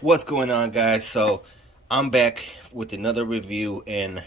What's going on, guys? So I'm back with another review, and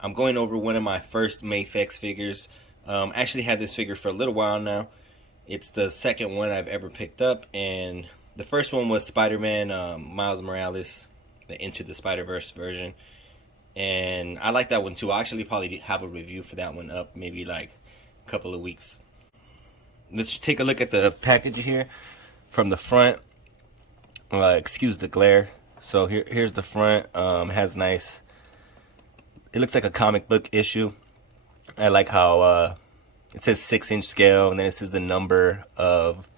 I'm going over one of my first Mafex figures. I actually had this figure for a little while now. It's the second one I've ever picked up, and the first one was Spider-Man Miles Morales, the Into the Spider-Verse version, and I like that one too. I actually probably have a review for that one up maybe like a couple of weeks. Let's take a look at the package here from the front. Excuse the glare. So here's the front. Has nice. It looks like a comic book issue. I like how it says 6-inch scale, and then it says the number of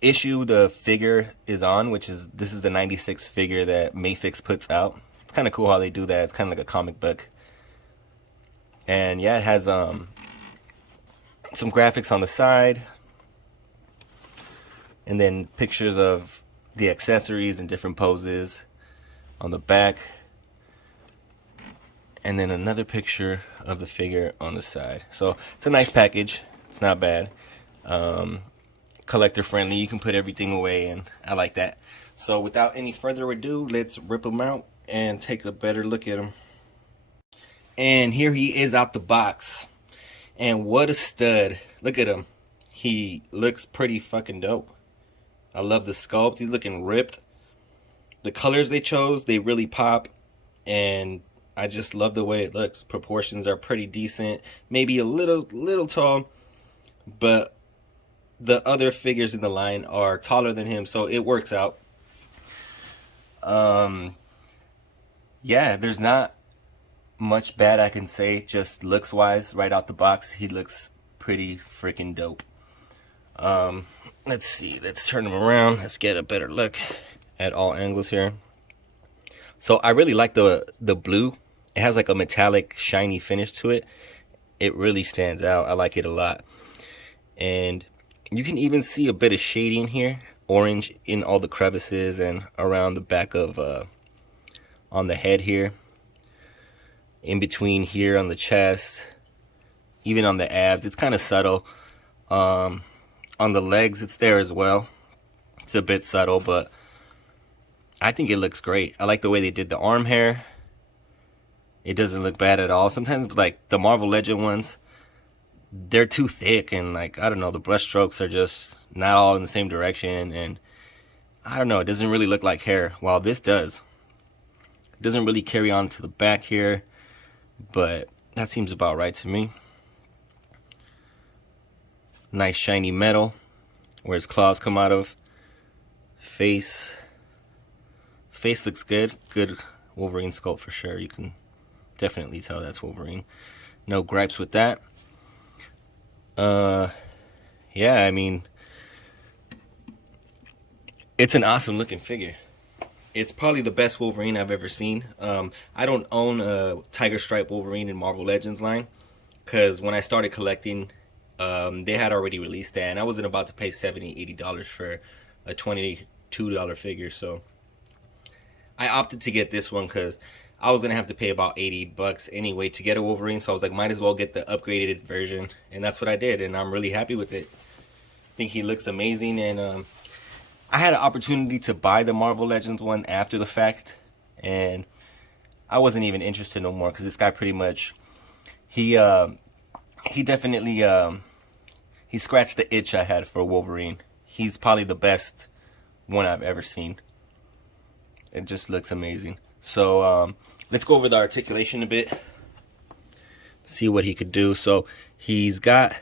issue the figure is on, which is this is the 96 figure that Mafex puts out. It's kind of cool how they do that. It's kind of like a comic book. And yeah, it has some graphics on the side, and then pictures of the accessories and different poses on the back, and then another picture of the figure on the side. So it's a nice package. It's not bad. Collector friendly. You can put everything away, and I like that. So without any further ado, let's rip them out and take a better look at them. And here he is out the box, and what a stud. Look at him. He looks pretty fucking dope. I love the sculpt. He's looking ripped. The colors they chose, they really pop. And I just love the way it looks. Proportions are pretty decent. Maybe a little tall. But the other figures in the line are taller than him. So it works out. Yeah, there's not much bad I can say. Just looks wise, right out the box, he looks pretty freaking dope. Let's see, let's turn him around. Let's get a better look at all angles here. So I really like the blue. It has like a metallic shiny finish to it. It really stands out. I like it a lot. And you can even see a bit of shading here, orange in all the crevices and around the back of on the head here, in between here on the chest, even on the abs. It's kind of subtle. On the legs, it's there as well. It's a bit subtle, but I think it looks great. I like the way they did the arm hair. It doesn't look bad at all. Sometimes, like the Marvel Legend ones, they're too thick, and like, I don't know, the brush strokes are just not all in the same direction, and I don't know, it doesn't really look like hair, while this does. It doesn't really carry on to the back here, but that seems about right to me. Nice shiny metal where his claws come out of. Face looks good. Good Wolverine sculpt for sure. You can definitely tell that's Wolverine. No gripes with that. Yeah, I mean, it's an awesome looking figure. It's probably the best Wolverine I've ever seen. I don't own a Tiger Stripe Wolverine in Marvel Legends line, because when I started collecting, they had already released that, and I wasn't about to pay $70-$80 for a $22 figure. So I opted to get this one because I was gonna have to pay about $80 anyway to get a Wolverine. So I was like, might as well get the upgraded version, and that's what I did, and I'm really happy with it. I think he looks amazing, and I had an opportunity to buy the Marvel Legends one after the fact, and I wasn't even interested no more, because this guy pretty much, he definitely he scratched the itch I had for Wolverine. He's probably the best one I've ever seen. It just looks amazing. So let's go over the articulation a bit, see what he could do. So he's got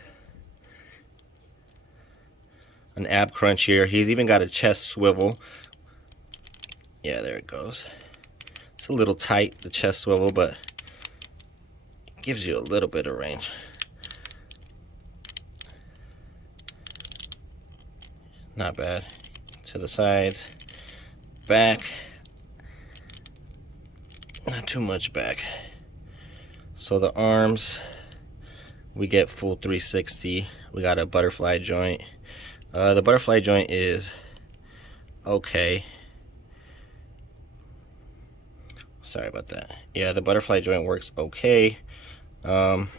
an ab crunch here. He's even got a chest swivel. Yeah, there it goes. It's a little tight, the chest swivel, but it gives you a little bit of range. Not bad. To the sides, back, not too much back. So the arms, we get full 360. We got a butterfly joint. The butterfly joint is okay. Sorry about that. Yeah, the butterfly joint works okay. It's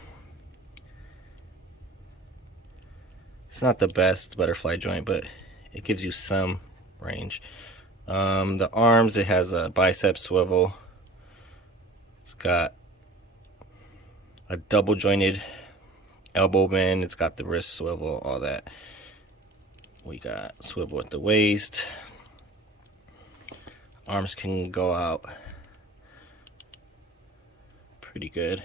not the best butterfly joint, but it gives you some range. The arms, it has a bicep swivel. It's got a double jointed elbow bend. It's got the wrist swivel, all that. We got swivel at the waist. Arms can go out pretty good.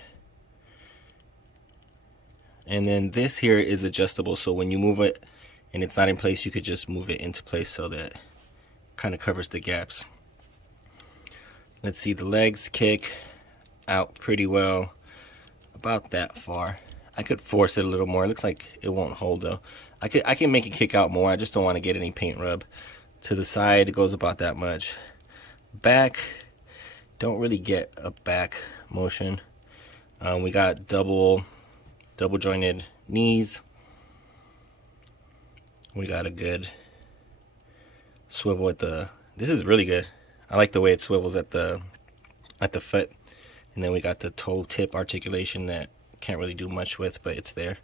And then this here is adjustable, so when you move it and it's not in place, you could just move it into place so that it kind of covers the gaps. Let's see, the legs kick out pretty well, about that far. I could force it a little more. It looks like it won't hold though. I can make it kick out more. I just don't want to get any paint rub. To the side, it goes about that much. Back, don't really get a back motion. We got double jointed knees. We got a good swivel at the, this is really good. I like the way it swivels at the foot. And then we got the toe tip articulation that can't really do much with, but it's there.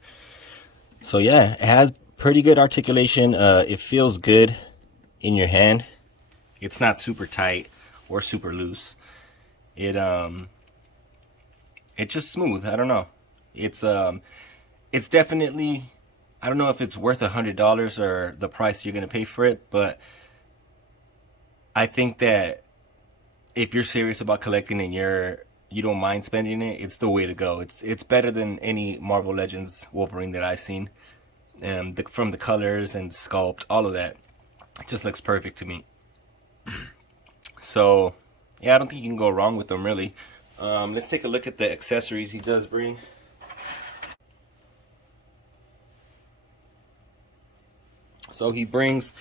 So yeah, it has pretty good articulation. It feels good in your hand. It's not super tight or super loose. It's just smooth. I don't know. It's definitely, I don't know if it's worth $100 or the price you're gonna pay for it, but I think that if you're serious about collecting and you don't mind spending it, it's the way to go. It's better than any Marvel Legends Wolverine that I've seen. From the colors and sculpt, all of that, it just looks perfect to me. So yeah, I don't think you can go wrong with them really. Let's take a look at the accessories he does bring. So he brings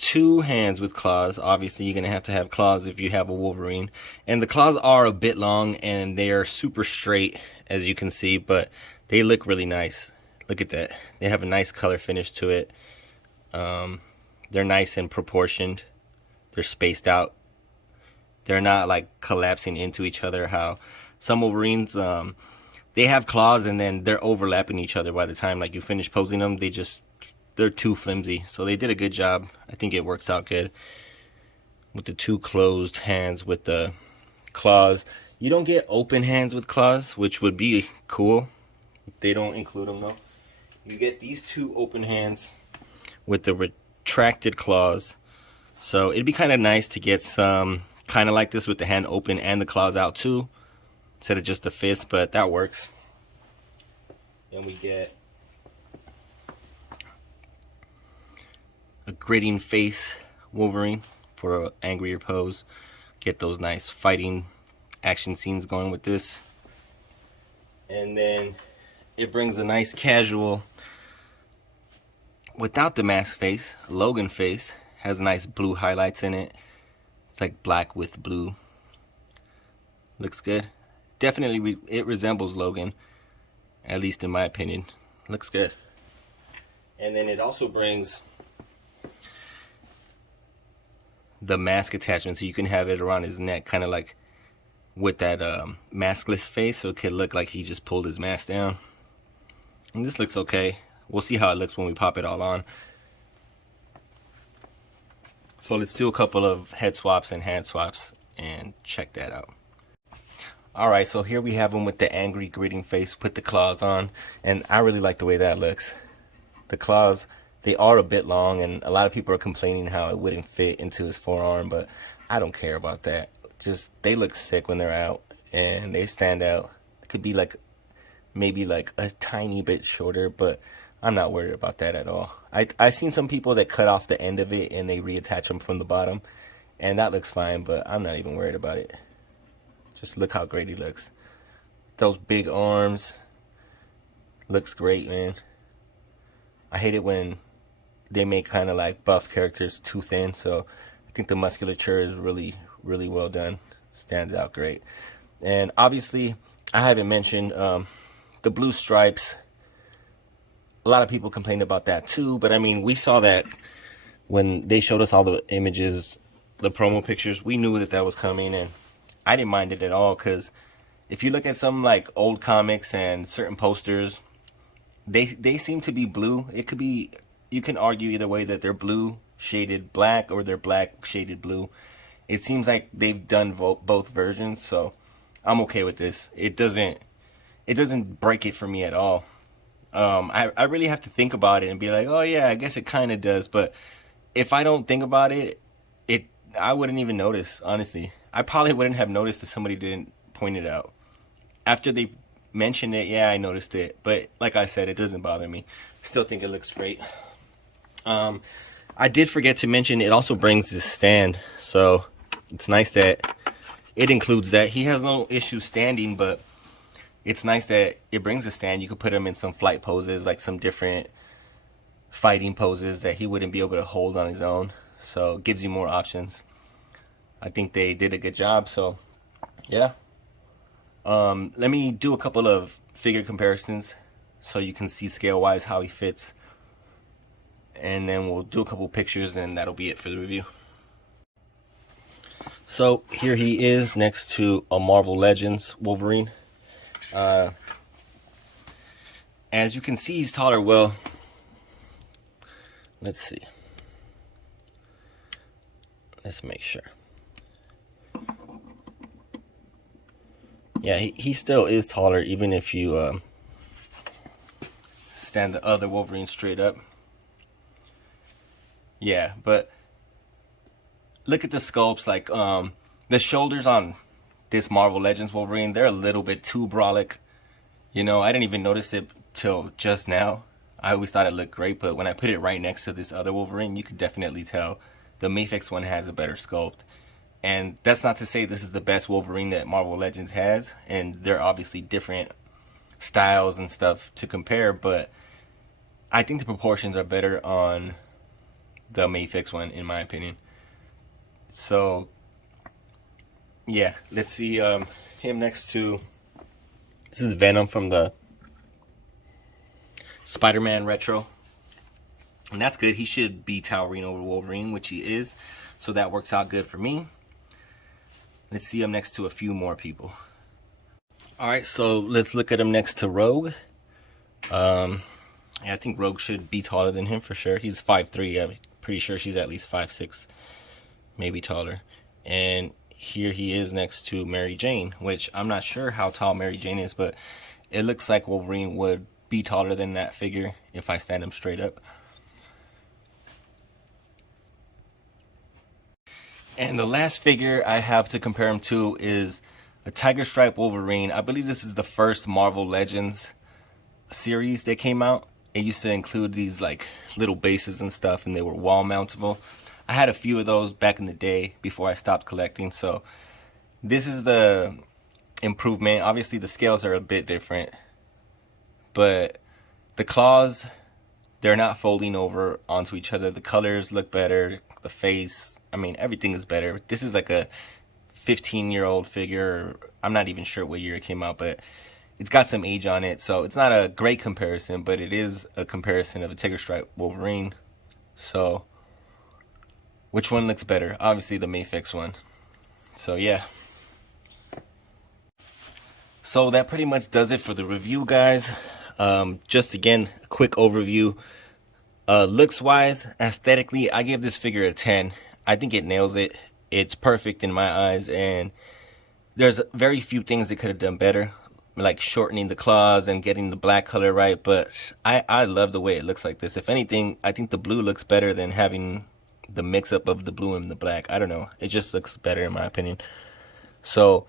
two hands with claws. Obviously, you're going to have claws if you have a Wolverine. And the claws are a bit long and they are super straight, as you can see, but they look really nice. Look at that. They have a nice color finish to it. They're nice and proportioned. They're spaced out. They're not like collapsing into each other, how some Wolverines, they have claws and then they're overlapping each other by the time like you finish posing them. They're too flimsy. So they did a good job. I think it works out good with the two closed hands with the claws. You don't get open hands with claws, which would be cool. They don't include them though. You get these two open hands with the retracted claws. So it'd be kind of nice to get some kind of like this with the hand open and the claws out too, instead of just a fist, but that works. Then we get a gritting face Wolverine for an angrier pose. Get those nice fighting action scenes going with this. And then it brings a nice casual without the mask face, Logan face. Has nice blue highlights in it. It's like black with blue. Looks good. Definitely it resembles Logan, at least in my opinion. Looks good. And then it also brings the mask attachment, so you can have it around his neck, kind of like with that maskless face, so it could look like he just pulled his mask down. And this looks okay. We'll see how it looks when we pop it all on. So let's do a couple of head swaps and hand swaps and check that out. Alright, so here we have him with the angry gritting face, put the claws on, and I really like the way that looks. The claws, they are a bit long, and a lot of people are complaining how it wouldn't fit into his forearm, but I don't care about that. Just, they look sick when they're out, and they stand out. It could be like, maybe like a tiny bit shorter, but I'm not worried about that at all. I've seen some people that cut off the end of it and they reattach them from the bottom, and that looks fine, but I'm not even worried about it. Just look how great he looks. Those big arms. Looks great, man. I hate it when they make kind of like buff characters too thin, so I think the musculature is really, really well done. Stands out great. And obviously, I haven't mentioned the blue stripes. A lot of people complained about that too, but I mean, we saw that when they showed us all the images, the promo pictures. We knew that that was coming, and I didn't mind it at all, because if you look at some like old comics and certain posters, they seem to be blue. It could be, you can argue either way that they're blue shaded black or they're black shaded blue. It seems like they've done both versions, so I'm okay with this. It doesn't break it for me at all. I really have to think about it and be like, oh yeah, I guess it kind of does. But if I don't think about it, I wouldn't even notice, honestly. I probably wouldn't have noticed if somebody didn't point it out. After they mentioned it, yeah, I noticed it. But like I said, it doesn't bother me. Still think it looks great. I did forget to mention it also brings this stand. So it's nice that it includes that. He has no issue standing, but it's nice that it brings a stand. You could put him in some flight poses, like some different fighting poses that he wouldn't be able to hold on his own. So it gives you more options. I think they did a good job. So yeah. Let me do a couple of figure comparisons so you can see scale wise how he fits. And then we'll do a couple pictures and that'll be it for the review. So here he is next to a Marvel Legends Wolverine. As you can see, he's taller. Well, let's see. Let's make sure. Yeah, he still is taller, even if you stand the other Wolverine straight up. Yeah, but look at the sculpts. Like the shoulders on this Marvel Legends Wolverine, they're a little bit too brolic. You know, I didn't even notice it till just now. I always thought it looked great, but when I put it right next to this other Wolverine, you could definitely tell the Mafex one has a better sculpt. And that's not to say this is the best Wolverine that Marvel Legends has, and they're obviously different styles and stuff to compare, but I think the proportions are better on the Mafex one, in my opinion. So yeah, let's see him next to, this is Venom from the Spider-Man Retro, and that's good. He should be towering over Wolverine, which he is, so that works out good for me. Let's see him next to a few more people. Alright, so let's look at him next to Rogue. Yeah, I think Rogue should be taller than him for sure. He's 5'3". I'm pretty sure she's at least 5'6", maybe taller. And here he is next to Mary Jane, which I'm not sure how tall Mary Jane is, but it looks like Wolverine would be taller than that figure if I stand him straight up. And the last figure I have to compare him to is a Tiger Stripe Wolverine. I believe this is the first Marvel Legends series that came out. It used to include these like little bases and stuff, and they were wall mountable. I had a few of those back in the day before I stopped collecting. So this is the improvement. Obviously the scales are a bit different, but the claws, they're not folding over onto each other. The colors look better. The face, I mean, everything is better. This is like a 15-year-old figure. I'm not even sure what year it came out, but it's got some age on it. So it's not a great comparison, but it is a comparison of a Tiger Stripe Wolverine. So which one looks better? Obviously the Mafex one. So yeah. So that pretty much does it for the review, guys. Just again, a quick overview. Looks wise, aesthetically, I give this figure a 10. I think it nails it. It's perfect in my eyes, and there's very few things they could have done better, like shortening the claws and getting the black color right, but I love the way it looks like this. If anything, I think the blue looks better than having the mix-up of the blue and the black. I don't know. It just looks better in my opinion. So,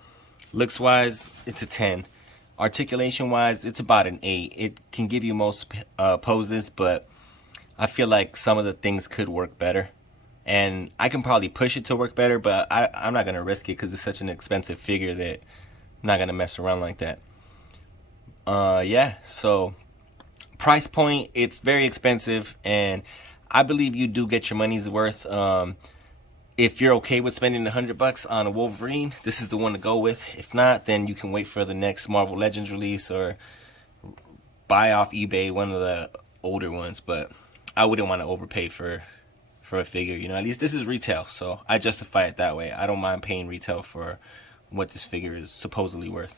looks wise, it's a 10. Articulation wise, it's about an 8. It can give you most poses, but I feel like some of the things could work better, and I can probably push it to work better, but I'm not going to risk it because it's such an expensive figure that I'm not going to mess around like that. Yeah, so price point, it's very expensive, and I believe you do get your money's worth. If you're okay with spending $100 on a Wolverine, this is the one to go with. If not, then you can wait for the next Marvel Legends release or buy off eBay one of the older ones, but I wouldn't want to overpay for a figure. You know, at least this is retail, so I justify it that way. I don't mind paying retail for what this figure is supposedly worth.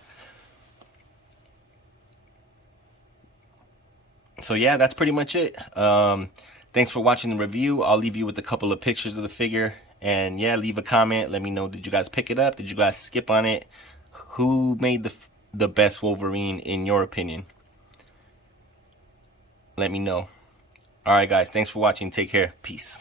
So yeah, that's pretty much it. Thanks for watching the review. I'll leave you with a couple of pictures of the figure. And yeah, leave a comment. Let me know, did you guys pick it up? Did you guys skip on it? Who made the best Wolverine in your opinion? Let me know. Alright guys, thanks for watching. Take care. Peace.